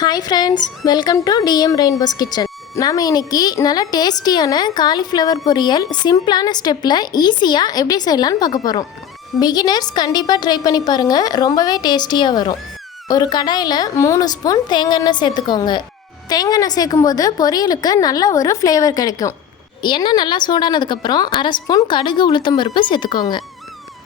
Hi friends welcome to T M rainbows kitchen நாம் இன்னைக்கு நல்ல டேஸ்டியான காலிஃப்ளவர் பொரியல் சிம்பிளான ஸ்டெப்பில் ஈஸியாக எப்படி செய்யலாம்னு பார்க்க போகிறோம் பிகினர்ஸ் கண்டிப்பாக ட்ரை பண்ணி பாருங்கள் ரொம்பவே டேஸ்டியாக வரும். ஒரு கடாயில் மூணு ஸ்பூன் தேங்காய் எண்ணெய் சேர்த்துக்கோங்க. தேங்காய் எண்ணெய் சேர்க்கும்போது பொரியலுக்கு நல்ல ஒரு ஃப்ளேவர் கிடைக்கும். எண்ணெய் நல்லா சூடானதுக்கப்புறம் அரை ஸ்பூன் கடுகு உளுத்தம்பருப்பு சேர்த்துக்கோங்க.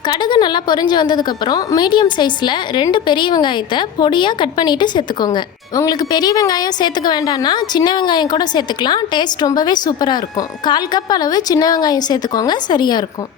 கடுகு நல்லா பொரிஞ்சு வந்ததுக்கப்புறம் மீடியம் சைஸில் ரெண்டு பெரிய வெங்காயத்தை பொடியாக கட் பண்ணிவிட்டு சேர்த்துக்கோங்க. உங்களுக்கு பெரிய வெங்காயம் சேர்த்துக்க வேண்டாம்னா சின்ன வெங்காயம் கூட சேர்த்துக்கலாம். டேஸ்ட் ரொம்பவே சூப்பராக இருக்கும். கால் கப் அளவு சின்ன வெங்காயம் சேர்த்துக்கோங்க சரியாக இருக்கும்.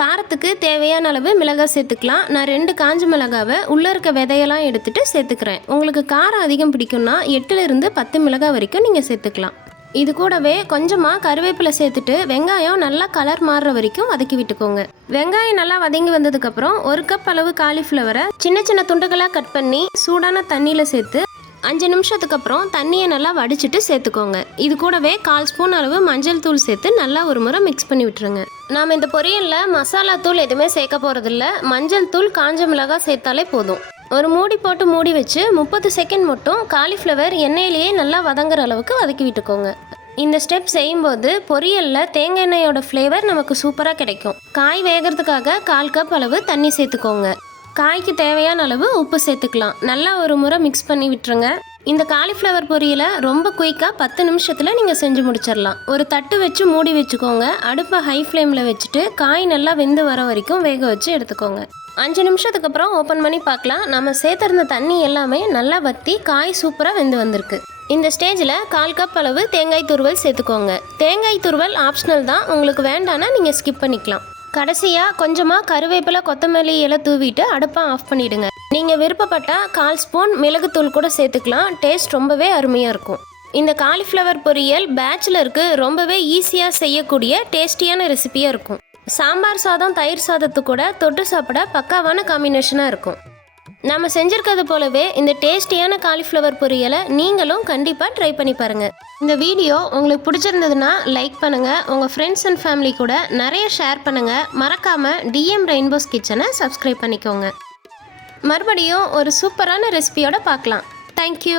காரத்துக்கு தேவையான அளவு மிளகாய் சேர்த்துக்கலாம். நான் ரெண்டு காஞ்ச மிளகாவை உள்ளே இருக்க விதையெல்லாம் எடுத்துகிட்டு சேர்த்துக்கிறேன். உங்களுக்கு காரம் அதிகம் பிடிக்கும்னா எட்டுலேருந்து பத்து மிளகாய் வரைக்கும் நீங்கள் சேர்த்துக்கலாம். இது கூடவே கொஞ்சமாக கருவேப்பிலை சேர்த்துட்டு வெங்காயம் நல்லா கலர் மாறுற வரைக்கும் வதக்கி விட்டுக்கோங்க. வெங்காயம் நல்லா வதங்கி வந்ததுக்கப்புறம் ஒரு கப் அளவு காலிஃப்ளவரை சின்ன சின்ன துண்டுகளாக கட் பண்ணி சூடான தண்ணியில் சேர்த்து அஞ்சு நிமிஷத்துக்கு அப்புறம் தண்ணியை நல்லா வடிச்சிட்டு சேர்த்துக்கோங்க. இது கூடவே கால் ஸ்பூன் அளவு மஞ்சள் தூள் சேர்த்து நல்லா ஒரு முறை மிக்ஸ் பண்ணி விட்டுருங்க. நாம் இந்த பொரியலில் மசாலா தூள் எதுவுமே சேர்க்க போகிறதில்ல மஞ்சள் தூள் காஞ்ச மிளகாய் சேர்த்தாலே போதும். ஒரு மூடி போட்டு மூடி வச்சு முப்பது செகண்ட் மட்டும் காலிஃப்ளவர் எண்ணெயிலேயே நல்லா வதங்குற அளவுக்கு வதக்கி விட்டுக்கோங்க. இந்த ஸ்டெப் செய்யும்போது பொரியலில் தேங்காய் எண்ணெயோட ஃப்ளேவர் நமக்கு சூப்பராக கிடைக்கும். காய் வேகிறதுக்காக கால் கப் அளவு தண்ணி சேர்த்துக்கோங்க. காய்க்கு தேவையான அளவு உப்பு சேர்த்துக்கலாம். நல்லா ஒரு முறை மிக்ஸ் பண்ணி விட்டுருங்க. இந்த காலிஃப்ளவர் பொரியலை ரொம்ப குயிக்காக பத்து நிமிஷத்தில் நீங்கள் செஞ்சு முடிச்சிடலாம் ஒரு தட்டு வச்சு மூடி வச்சுக்கோங்க. அடுப்பை ஹை ஃப்ளேமில் வச்சுட்டு காய் நல்லா வெந்து வர வரைக்கும் வேக வச்சு எடுத்துக்கோங்க. அஞ்சு நிமிஷத்துக்கு அப்புறம் ஓப்பன் பண்ணி பார்க்கலாம். நம்ம சேர்த்துருந்த தண்ணி எல்லாமே நல்லா வற்றி காய் சூப்பராக வெந்து வந்திருக்கு. இந்த ஸ்டேஜில் கால் கப் அளவு தேங்காய் துருவல் சேர்த்துக்கோங்க. தேங்காய் துருவல் ஆப்ஷனல் தான். உங்களுக்கு வேண்டான்னா நீங்கள் ஸ்கிப் பண்ணிக்கலாம். கடைசியாக கொஞ்சமாக கருவேப்பிலை கொத்தமல்லி இலை தூவிட்டு அடுப்பை ஆஃப் பண்ணிவிடுங்க நீங்கள் விருப்பப்பட்டால் கால் ஸ்பூன் மிளகுத்தூள் கூட சேர்த்துக்கலாம். டேஸ்ட் ரொம்பவே அருமையாக இருக்கும். இந்த காலிஃப்ளவர் பொரியல் பேச்சுலருக்கு ரொம்பவே ஈஸியாக செய்யக்கூடிய டேஸ்டியான ரெசிபியாக இருக்கும். சாம்பார் சாதம் தயிர் சாதத்து கூட தொட்டு சாப்பிட பக்காவான காம்பினேஷனாக இருக்கும். நம்ம செஞ்சிருக்கிறது போலவே இந்த டேஸ்டியான காலிஃப்ளவர் பொரியலை நீங்களும் கண்டிப்பாக ட்ரை பண்ணி பாருங்கள் இந்த வீடியோ உங்களுக்கு பிடிச்சிருந்ததுன்னா லைக் பண்ணுங்கள் உங்கள் ஃப்ரெண்ட்ஸ் அண்ட் ஃபேமிலி கூட நிறைய ஷேர் பண்ணுங்கள் மறக்காமல் டிஎம் ரெயின்போஸ் கிச்சனை சப்ஸ்கிரைப் பண்ணிக்கோங்க. மறுபடியும் ஒரு சூப்பரான ரெசிபியோடு பார்க்கலாம். தேங்க்யூ